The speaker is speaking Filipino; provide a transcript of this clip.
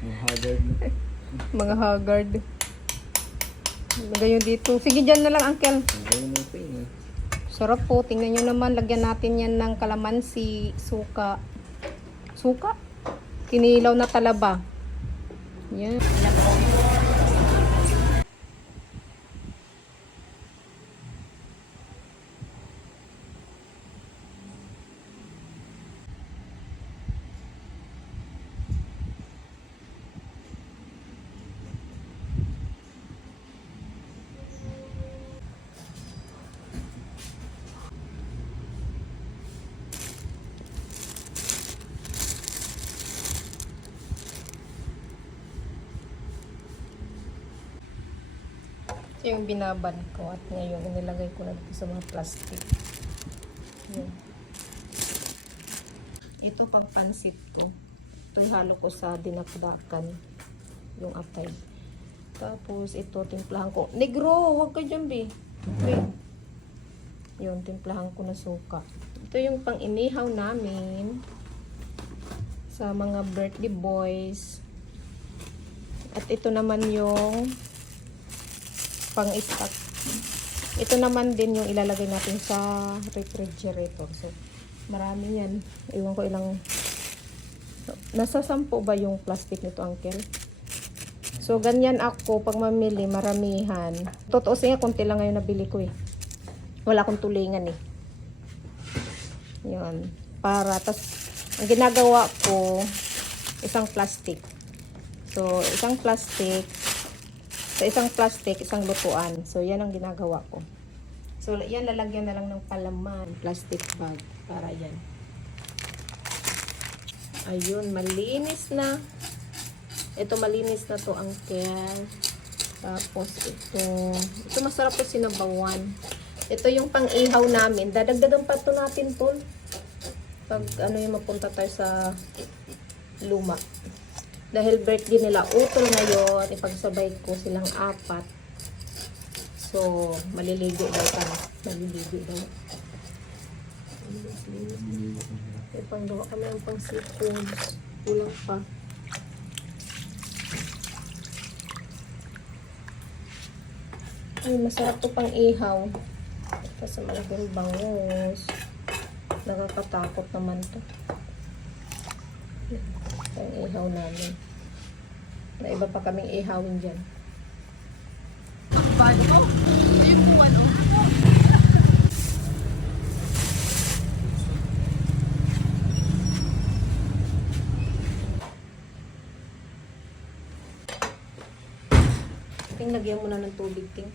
Yung haggard. Mga haggard. Lagay dito. Sige, dyan na lang, uncle. Eh. Sarap po. Tingnan nyo naman. Lagyan natin yan ng kalamansi, suka. Suka? Kinilaw na talaba. Yan. Ito yung binaban ko at ngayon inilagay ko na dito sa mga plastic. Yan. Ito pang pansit ko. Ito halo ko sa dinakdakan. Yung atay. Tapos ito timplahan ko. Negro, huwag ka dyan, be. Wait. Yun, timplahan ko na suka. Ito yung pang inihaw namin sa mga birthday boys. At ito naman yung pang-stock. Ito naman din yung ilalagay natin sa refrigerator. So, marami yan. Iwan ko ilang... Nasa sampo ba yung plastic nito, uncle? So, ganyan ako pag mamili, maramihan. Totoo siya, konti lang ngayon nabili ko eh. Wala akong tulingan eh. Yun. Para, tas ang ginagawa ko, isang plastic. So, isang plastic, sa isang plastic, isang lutuan. So, yan ang ginagawa ko. So, yan lalagyan na lang ng palaman. Plastic bag. Para yan. Ayun, malinis na. Ito, malinis na to, uncle. Tapos, ito. Ito, masarap to sinabawan. Ito yung pang-ihaw namin. Dadagdagan pa to natin, tol. Pag, ano yung mapunta tayo sa luma. Dahil birthday nila, utol ngayon, ipagsabay ko silang apat. So, maliligo daw ka. Maliligo daw. May panggawa kami ng pang seafood. Kulang pa. Ay, masarap to pang ihaw. Kasi malaking bangus. Nakakatakot naman to. Pang ihaw namin. Na iba pa kaming ihawin dyan. Ting, lagyan mo na ng tubig, Ting.